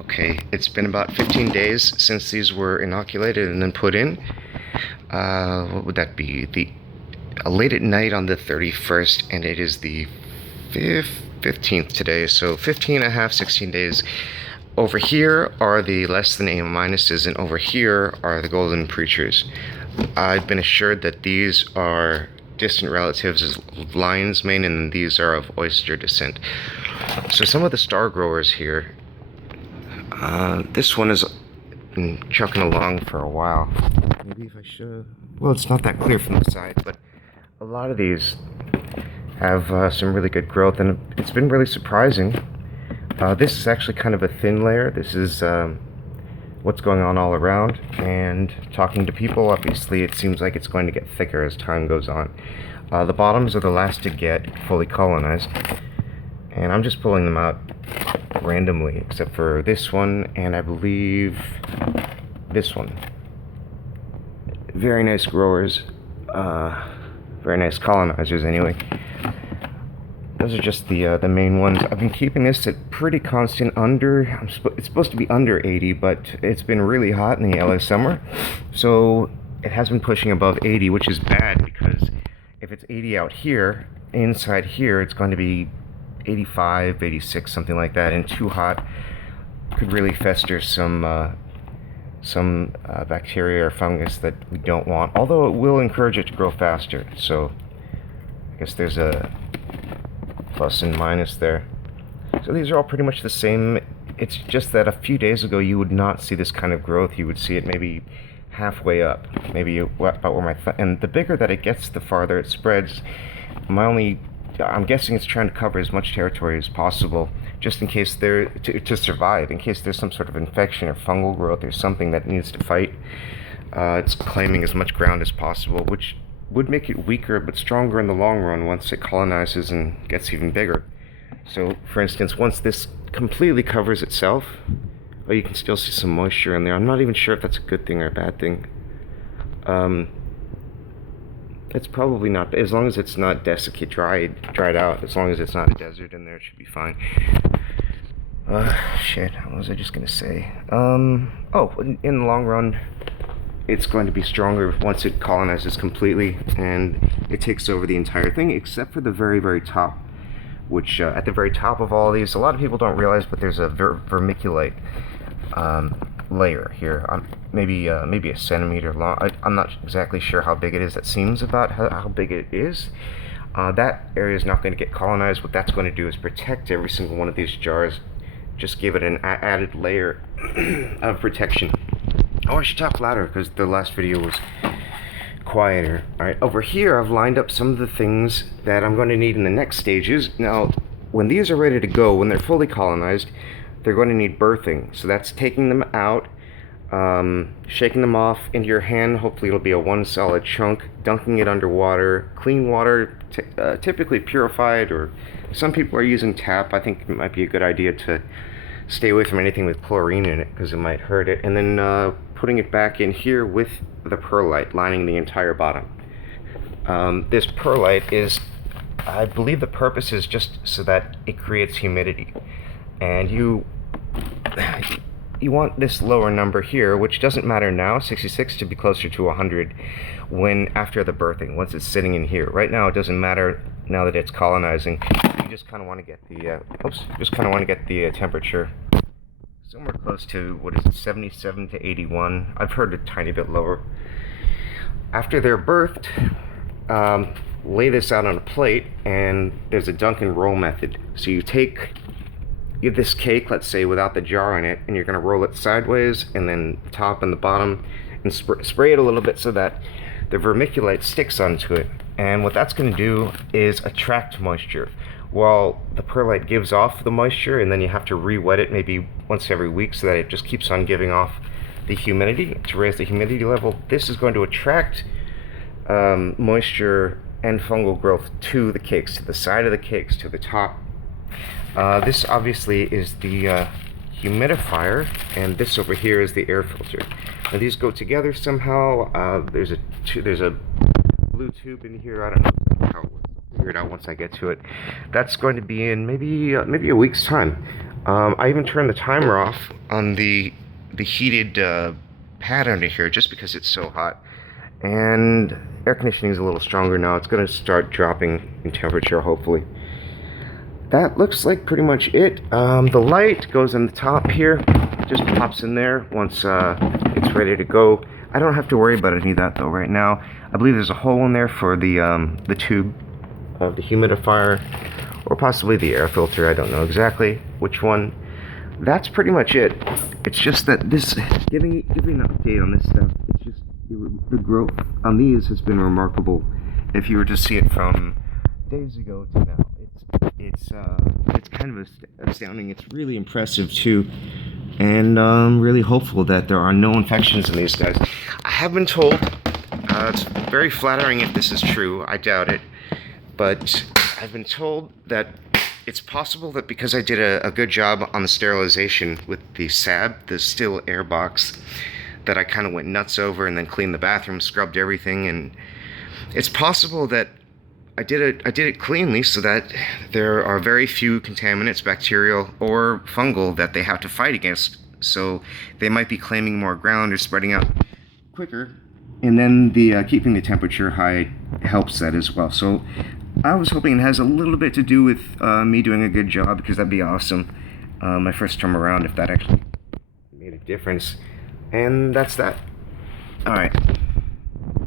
Okay, it's been about 15 days since these were inoculated and then put in. What would that be? Late at night on the 31st, and it is the 15th today, so 15 and a half, 16 days. Over here are the less than A minuses, and over here are the golden preachers. I've been assured that these are distant relatives as lion's mane, and these are of oyster descent. So some of the star growers here, this one has been chucking along for a while. Maybe if I show, well, it's not that clear from the side, but a lot of these have some really good growth, and it's been really surprising. This is actually kind of a thin layer. This is what's going on all around, and talking to people, obviously it seems like it's going to get thicker as time goes on. The bottoms are the last to get fully colonized, and I'm just pulling them out randomly, except for this one, and I believe this one. Very nice growers, very nice colonizers anyway. Those are just the main ones. I've been keeping this at pretty constant under, it's supposed to be under 80, but it's been really hot in the LA summer, so it has been pushing above 80, which is bad, because if it's 80 out here, inside here it's going to be 85, 86, something like that, and too hot could really fester some bacteria or fungus that we don't want, although it will encourage it to grow faster. So I guess there's a plus and minus there. So these are all pretty much the same. It's just that a few days ago you would not see this kind of growth. You would see it maybe halfway up, maybe about where my and the bigger that it gets, the farther it spreads. I'm guessing it's trying to cover as much territory as possible, just in case to survive, in case there's some sort of infection or fungal growth or something that needs to fight. It's claiming as much ground as possible, which would make it weaker but stronger in the long run once it colonizes and gets even bigger. So, for instance, once this completely covers itself, well, you can still see some moisture in there. I'm not even sure if that's a good thing or a bad thing. It's probably not, as long as it's not desiccated, dried out, as long as it's not a desert in there, it should be fine. Shit, what was I just gonna say? Oh, in the long run, it's going to be stronger once it colonizes completely, and it takes over the entire thing, except for the very, very top, which, at the very top of all these, a lot of people don't realize, but there's a vermiculite, layer here, maybe a centimeter long. I'm not exactly sure how big it is. That seems about how big it is. That area is not going to get colonized. What that's going to do is protect every single one of these jars, just give it an added layer of protection. Oh, I should talk louder because the last video was quieter. Alright, over here I've lined up some of the things that I'm going to need in the next stages. Now, when these are ready to go, when they're fully colonized, they're going to need birthing. So that's taking them out, shaking them off into your hand. Hopefully it'll be a one solid chunk, dunking it under water, clean water, typically purified, or some people are using tap. I think it might be a good idea to stay away from anything with chlorine in it because it might hurt it. And then putting it back in here with the perlite, lining the entire bottom. This perlite is, I believe the purpose is just so that it creates humidity. And you want this lower number here, which doesn't matter now, 66, to be closer to 100 when after the birthing, once it's sitting in here. Right now it doesn't matter now that it's colonizing. You just kind of want to get the temperature somewhere close to, what is it, 77 to 81. I've heard a tiny bit lower. After they're birthed, lay this out on a plate, and there's a dunk and roll method. So you take this cake, let's say, without the jar in it, and you're going to roll it sideways, and then the top and the bottom, and spray it a little bit so that the vermiculite sticks onto it. And what that's going to do is attract moisture, while the perlite gives off the moisture, and then you have to re-wet it maybe once every week so that it just keeps on giving off the humidity to raise the humidity level. This is going to attract moisture and fungal growth to the cakes, to the side of the cakes, to the top. This obviously is the humidifier, and this over here is the air filter. Now these go together somehow. There's a blue tube in here. I don't know how it works. I'll figure it out once I get to it. That's going to be in maybe a week's time. I even turned the timer off on the heated pad under here just because it's so hot. And air conditioning is a little stronger now. It's going to start dropping in temperature, hopefully. That looks like pretty much it. The light goes on the top here, just pops in there once it's ready to go. I don't have to worry about any of that though right now. I believe there's a hole in there for the tube of the humidifier, or possibly the air filter. I don't know exactly which one. That's pretty much it. It's just that this giving an update on this stuff. It's just the growth on these has been remarkable. If you were to see it from days ago to now, it's kind of astounding. It's really impressive too, and really hopeful that there are no infections in these guys. I have been told, it's very flattering if this is true. I doubt it, but I've been told that it's possible that because I did a good job on the sterilization with the SAB, the still air box, that I kind of went nuts over and then cleaned the bathroom, scrubbed everything, and it's possible that I did it cleanly so that there are very few contaminants, bacterial or fungal, that they have to fight against. So they might be claiming more ground or spreading out quicker, and then the keeping the temperature high helps that as well. So I was hoping it has a little bit to do with me doing a good job, because that'd be awesome. My first time around, if that actually made a difference. And that's that. All right.